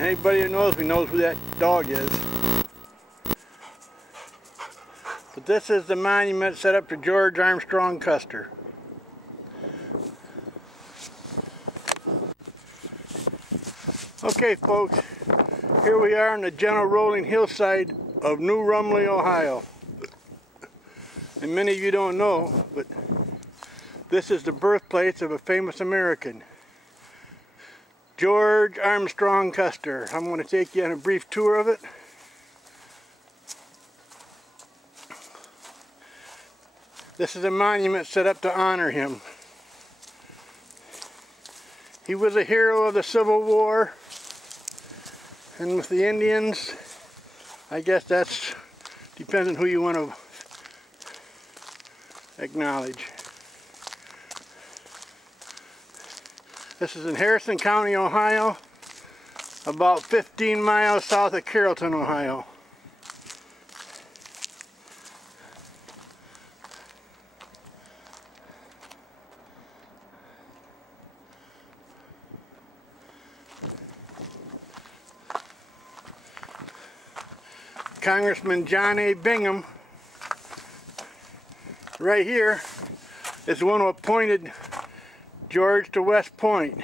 Anybody who knows me knows who that dog is. But this is the monument set up to George Armstrong Custer. Okay folks, here we are on the gentle rolling hillside of New Rumley, Ohio. And many of you don't know, but this is the birthplace of a famous American, George Armstrong Custer. I'm going to take you on a brief tour of it. This is a monument set up to honor him. He was a hero of the Civil War, and with the Indians, I guess that's depends on who you want to acknowledge. This is in Harrison County, Ohio, about 15 miles south of Carrollton, Ohio. Congressman John A. Bingham, right here, is the one who appointed George to West Point.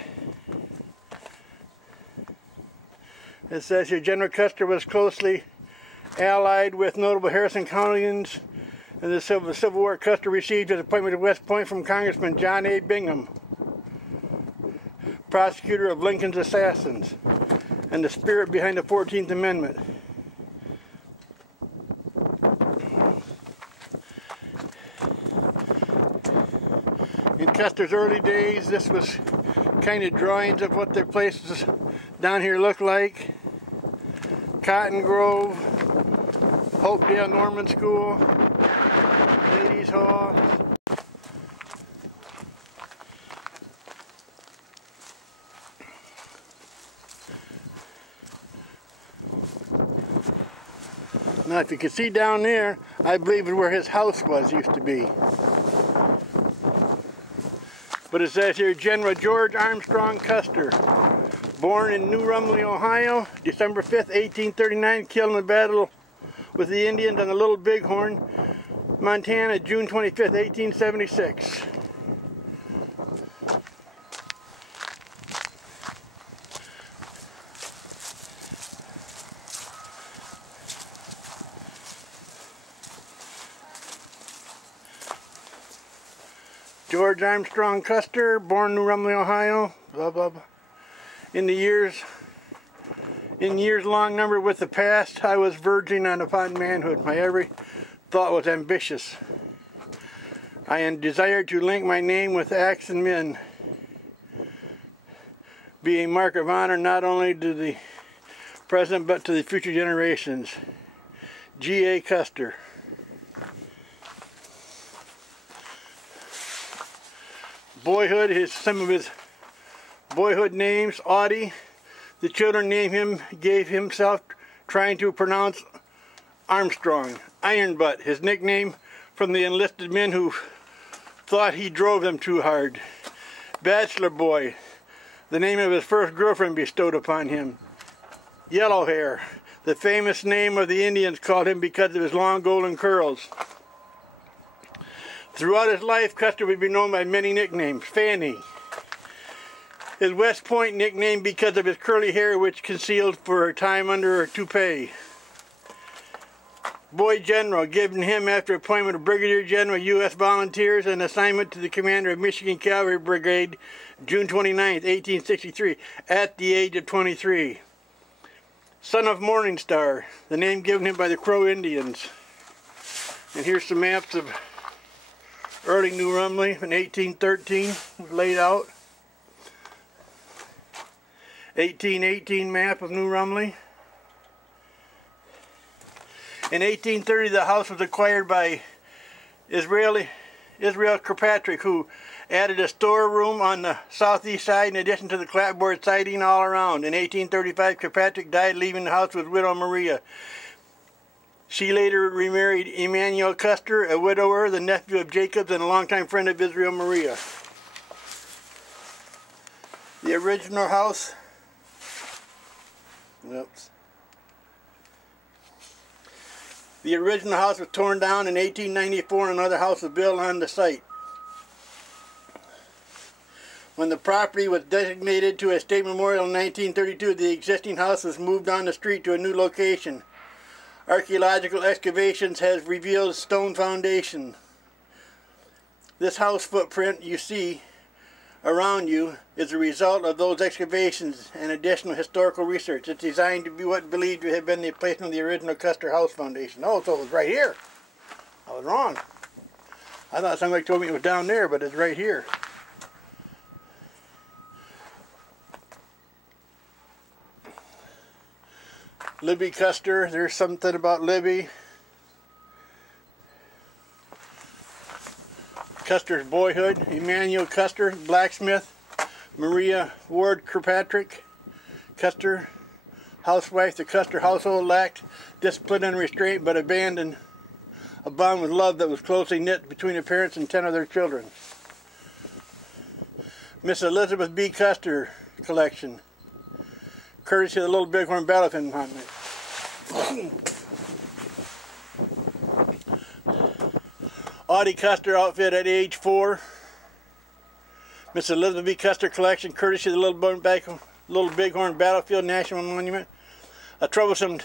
It says here, General Custer was closely allied with notable Harrison Countyans in the Civil War. Custer received his appointment to West Point from Congressman John A. Bingham, prosecutor of Lincoln's assassins, and the spirit behind the 14th Amendment. In Custer's early days, this was kind of drawings of what their places down here look like. Cotton Grove, Hopedale Norman School, Ladies Hall. Now if you can see down there, I believe is where his house used to be. But it says here, General George Armstrong Custer, born in New Rumley, Ohio, December 5th, 1839, killed in a battle with the Indians on the Little Bighorn, Montana, June 25th, 1876. George Armstrong Custer, born New Rumley, Ohio, blah, blah, blah. In years long numbered with the past, I was verging upon manhood. My every thought was ambitious. I desired to link my name with acts and men, be a mark of honor not only to the present but to the future generations. G.A. Custer. Boyhood, some of his boyhood names, Audie. The children gave himself trying to pronounce Armstrong. Iron Butt, his nickname from the enlisted men who thought he drove them too hard. Bachelor Boy, the name of his first girlfriend bestowed upon him. Yellow Hair, the famous name of the Indians called him because of his long golden curls. Throughout his life, Custer would be known by many nicknames. Fanny, his West Point nickname because of his curly hair which concealed for a time under a toupee. Boy General, given him after appointment of Brigadier General U.S. Volunteers and assignment to the commander of Michigan Cavalry Brigade, June 29, 1863, at the age of 23. Son of Morning Star, the name given him by the Crow Indians. And here's some maps of early New Rumley in 1813, laid out. 1818 map of New Rumley. In 1830, the house was acquired by Israel Kirkpatrick, who added a storeroom on the southeast side in addition to the clapboard siding all around. In 1835, Kirkpatrick died, leaving the house with widow Maria. She later remarried Emmanuel Custer, a widower, the nephew of Jacobs, and a longtime friend of Israel Maria. The original house Oops. The original house was torn down in 1894 and another house was built on the site. When the property was designated to a state memorial in 1932, the existing house was moved on the street to a new location. Archaeological excavations have revealed stone foundation. This house footprint you see around you is a result of those excavations and additional historical research. It's designed to be what believed to have been the placement of the original Custer house foundation. Oh, so it was right here. I was wrong. I thought somebody told me it was down there, but it's right here. Libby Custer, there's something about Libby. Custer's boyhood, Emmanuel Custer, blacksmith. Maria Ward Kirkpatrick, Custer, housewife. The Custer household lacked discipline and restraint, but abandoned a bond with love that was closely knit between the parents and 10 of their children. Miss Elizabeth B. Custer collection, courtesy of the Little Bighorn Battlefield Monument. Audie Custer outfit at age 4. Miss Elizabeth B. Custer collection, courtesy of the Little Bighorn Battlefield National Monument. A troublesome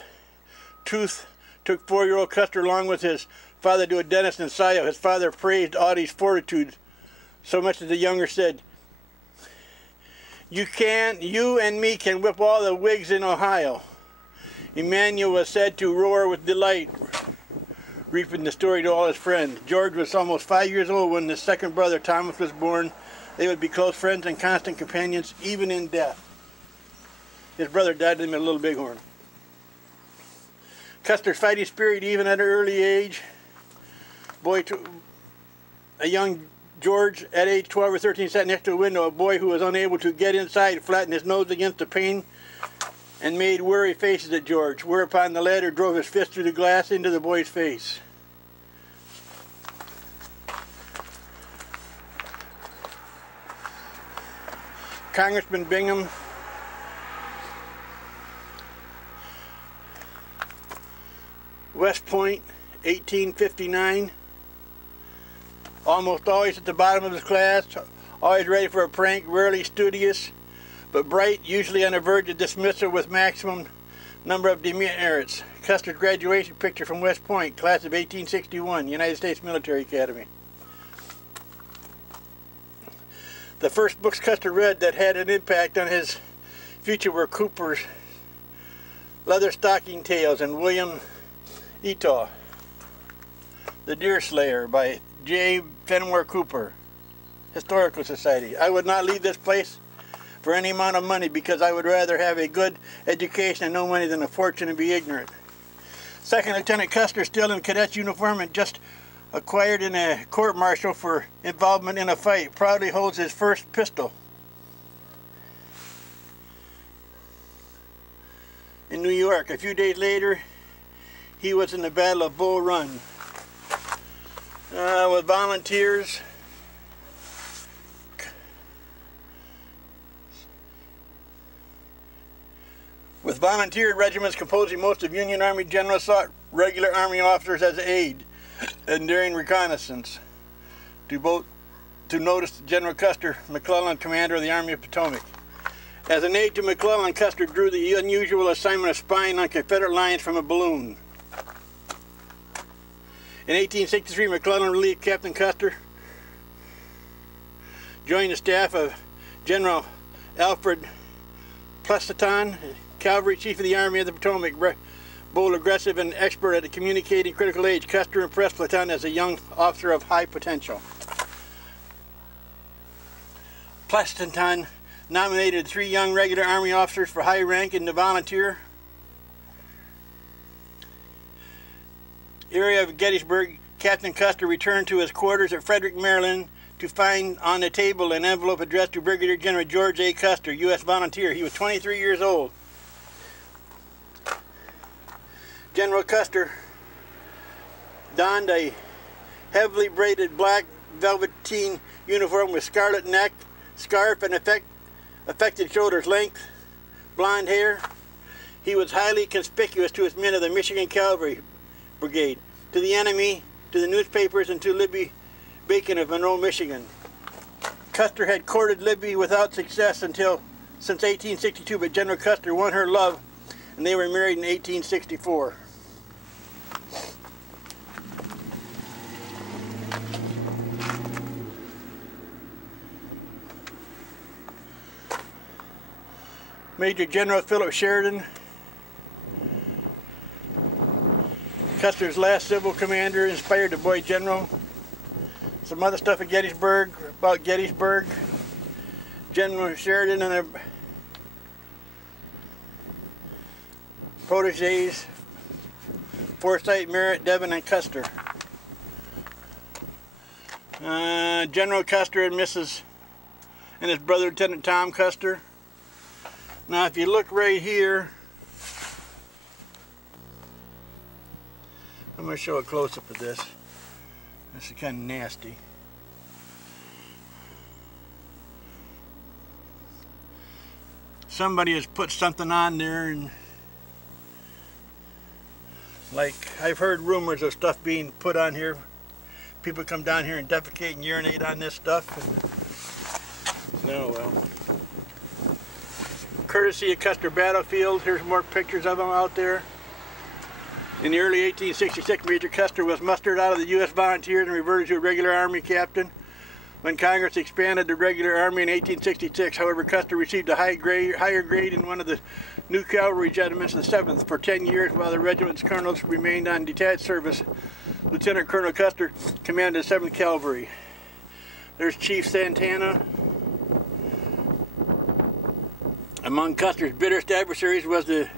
tooth took 4-year-old Custer along with his father to a dentist in Scioto. His father praised Audie's fortitude so much that the younger said, you and me can whip all the Whigs in Ohio. Emmanuel was said to roar with delight, reaping the story to all his friends. George was almost 5 years old when his second brother, Thomas, was born. They would be close friends and constant companions, even in death. His brother died to him at Little Bighorn. Custer's fighting spirit, even at an early age. A young George, at age 12 or 13, sat next to a window. A boy who was unable to get inside flattened his nose against the pane and made worried faces at George, whereupon the latter drove his fist through the glass into the boy's face. Congressman Bingham, West Point, 1859. Almost always at the bottom of his class, always ready for a prank, rarely studious, but bright, usually on the verge of dismissal with maximum number of demerits. Custer's graduation picture from West Point, class of 1861, United States Military Academy. The first books Custer read that had an impact on his future were Cooper's Leather Stocking Tales and William Etaw, The Deer Slayer by J. Fenimore Cooper, Historical Society. I would not leave this place for any amount of money because I would rather have a good education and no money than a fortune and be ignorant. Second Lieutenant Custer, still in cadet's uniform and just acquired in a court-martial for involvement in a fight, proudly holds his first pistol. In New York, a few days later, he was in the Battle of Bull Run. With volunteers, regiments composing most of Union Army generals sought regular Army officers as aid and during reconnaissance to notice General Custer McClellan, commander of the Army of Potomac. As an aide to McClellan, Custer drew the unusual assignment of spying on Confederate lines from a balloon. In 1863, McClellan relieved Captain Custer, joined the staff of General Alfred Pleasonton, cavalry chief of the Army of the Potomac, bold, aggressive, and expert at communicating critical age. Custer impressed Pleasonton as a young officer of high potential. Pleasonton nominated 3 young regular Army officers for high rank in the volunteer area of Gettysburg. Captain Custer returned to his quarters at Frederick, Maryland, to find on the table an envelope addressed to Brigadier General George A. Custer, U.S. Volunteer. He was 23 years old. General Custer donned a heavily braided black velveteen uniform with scarlet neck, scarf, and affected shoulders, length, blonde hair. He was highly conspicuous to his men of the Michigan Cavalry Brigade, to the enemy, to the newspapers, and to Libby Bacon of Monroe, Michigan. Custer had courted Libby without success since 1862, but General Custer won her love, and they were married in 1864. Major General Philip Sheridan, Custer's last civil commander, inspired the boy general. Some other stuff at Gettysburg, about Gettysburg. General Sheridan and their proteges, Forsyth, Merritt, Devon, and Custer. General Custer and his brother Lieutenant Tom Custer. Now if you look right here, I'm going to show a close-up of this. This is kind of nasty. Somebody has put something on there, and like I've heard rumors of stuff being put on here. People come down here and defecate and urinate on this stuff. And, oh well. Courtesy of Custer Battlefield, here's more pictures of them out there. In the early 1866, Major Custer was mustered out of the U.S. Volunteers and reverted to a regular Army captain. When Congress expanded the regular Army in 1866, however, Custer received a higher grade in one of the new cavalry regiments, the 7th, for 10 years, while the regiment's colonels remained on detached service. Lieutenant Colonel Custer commanded the 7th Cavalry. There's Chief Santana. Among Custer's bitterest adversaries was the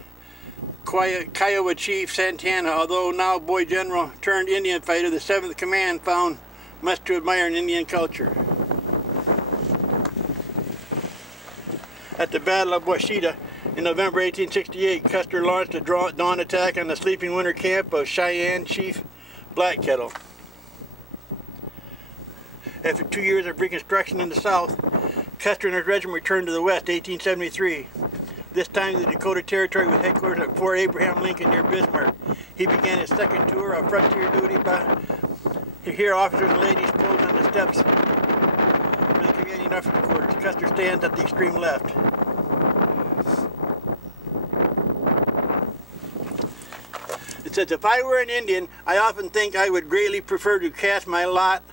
Kiowa Chief Santana. Although now boy general turned Indian fighter, the 7th Command found much to admire in Indian culture. At the Battle of Washita in November 1868, Custer launched a dawn attack on the sleeping winter camp of Cheyenne Chief Black Kettle. After 2 years of reconstruction in the South, Custer and his regiment returned to the West, 1873. This time the Dakota Territory was headquartered at Fort Abraham Lincoln near Bismarck. He began his second tour of frontier duty by here officers and ladies posed on the steps of the commanding officer quarters. Custer stands at the extreme left. It says, if I were an Indian, I often think I would greatly prefer to cast my lot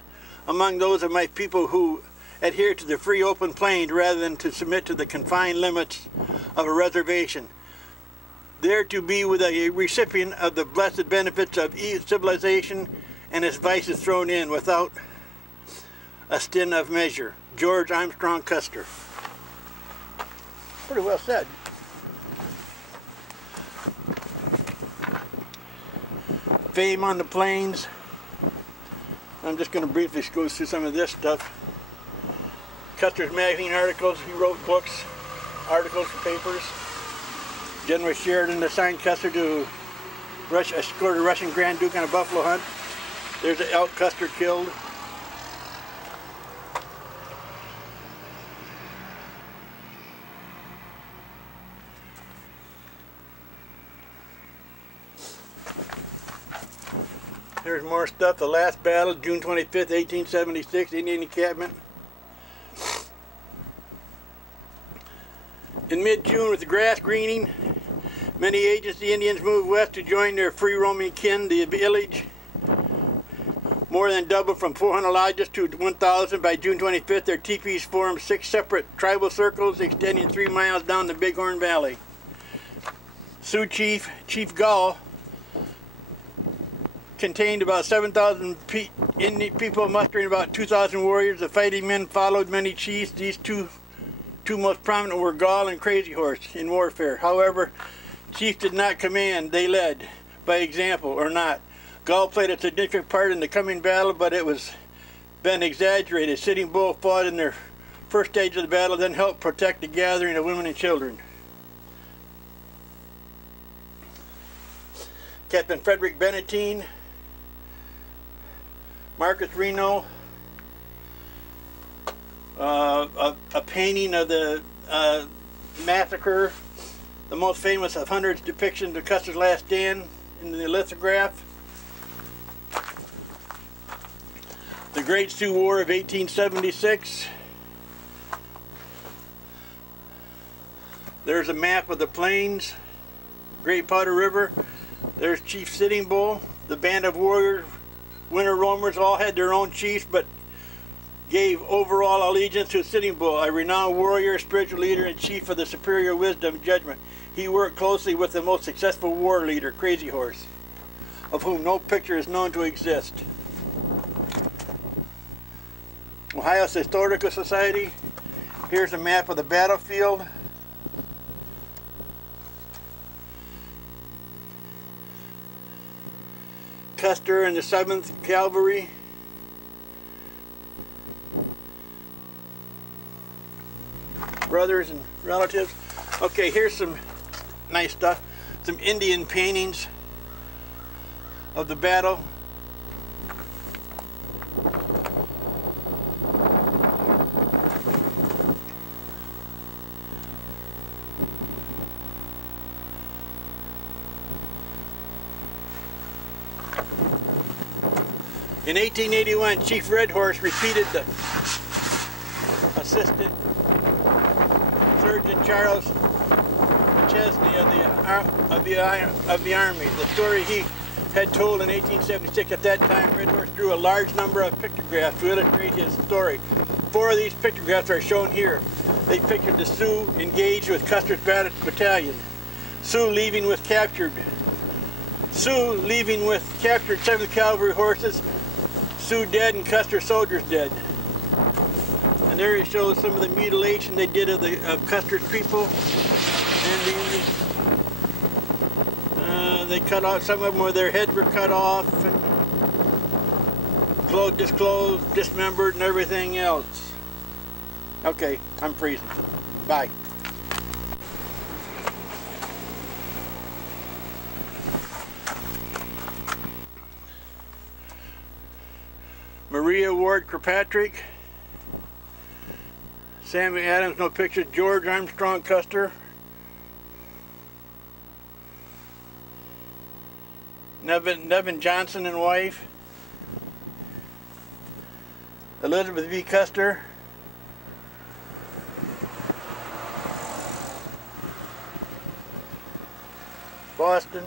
among those of my people who adhere to the free open plains rather than to submit to the confined limits of a reservation. There to be with a recipient of the blessed benefits of civilization and its vices thrown in without a stint of measure. George Armstrong Custer. Pretty well said. Fame on the plains. I'm just going to briefly go through some of this stuff. Custer's magazine articles, he wrote books, articles for papers. General Sheridan assigned Custer to escort a Russian Grand Duke on a buffalo hunt. There's an elk Custer killed. There's more stuff. The last battle, June 25th, 1876, Indian encampment. In mid-June, with the grass greening, many agency Indians moved west to join their free-roaming kin. The village more than doubled from 400 lodges to 1,000. By June 25th, their teepees formed 6 separate tribal circles extending 3 miles down the Bighorn Valley. Sioux Chief Gall, contained about 7,000 people, mustering about 2,000 warriors. The fighting men followed many chiefs. These two most prominent were Gall and Crazy Horse in warfare. However, chiefs did not command, they led by example or not. Gall played a significant part in the coming battle, but it was been exaggerated. Sitting Bull fought in their first stage of the battle, then helped protect the gathering of women and children. Captain Frederick Benatine, Marcus Reno, a painting of the massacre the most famous of hundreds depictions of Custer's last stand in the lithograph. The Great Sioux War of 1876. There's a map of the plains, Great Powder River. There's Chief Sitting Bull. The band of warriors, winter roamers, all had their own chiefs, but gave overall allegiance to Sitting Bull, a renowned warrior, spiritual leader, and chief of the superior wisdom and judgment. He worked closely with the most successful war leader, Crazy Horse, of whom no picture is known to exist. Ohio's Historical Society. Here's a map of the battlefield. Custer and the 7th Cavalry. Brothers and relatives. Okay, here's some nice stuff. Some Indian paintings of the battle. In 1881, Chief Red Horse repeated the Assistant Surgeon Charles Chesney of the Army. The story he had told in 1876. At that time, Red Horse drew a large number of pictographs to illustrate his story. 4 of these pictographs are shown here. They pictured the Sioux engaged with Custer's battalion. Sioux leaving with captured 7th Cavalry horses. Sioux dead and Custer soldiers dead. And there it shows some of the mutilation they did of Custer's people. And they cut off, some of them where their heads were cut off and disclosed, dismembered, and everything else. Okay, I'm freezing. Bye. Maria Ward Kirkpatrick, Sammy Adams, no pictures, George Armstrong Custer, Nevin Johnson and wife, Elizabeth V. Custer, Boston.